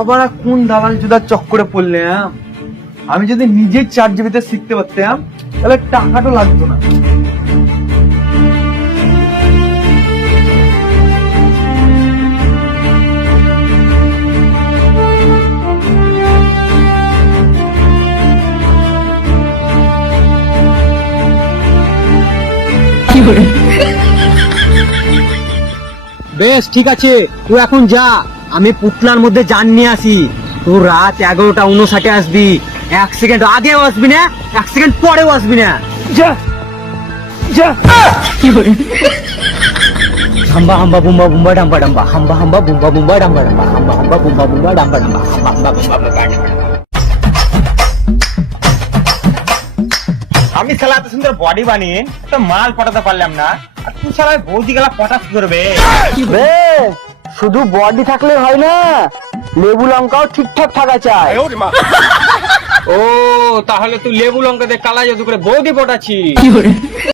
আবার কোন দালাল চুদার চক্করে পড়লাম। আমি যদি নিজেই ChatGPT তে শিখতে পারতাম তাহলে টাকাটা লাগতো না। বেশ ঠিক আছে, তুই এখন যা, আমি পুতলার মধ্যে জান নিয়ে আসি। তুই রাত 11:59 আসবি, 1 সেকেন্ড আগেও আসবি না, 1 সেকেন্ড পরেও আসবি না। যা যা। হাম্বা হাম্বা বুম্বা বুম্বা ডাম্বা ডাম্বা, হাম্বা হাম্বা বুম্বা বুম্বা ডাম্বা ডাম্বা, হাম্বা হাম্বা বুম্বা বুম্বা ডাম্বা ডাম্বা, হাম্বা হাম্বা বুম্বা বুম্বা ডাম্বা। আমি শালা এত সুন্দর বডি বানিয়ে তো মাল পটাতে পারলাম না, আর তুই শালা বৌদি গেলা পটাস করবে। শুধু বডি থাকলে হয় না, লেবু লঙ্কাও ঠিকঠাক থাকা চাই। ও তাহলে তুই লেবু লঙ্কা দিয়ে কালা জাদু করে বৌদি পটাচ্ছিস।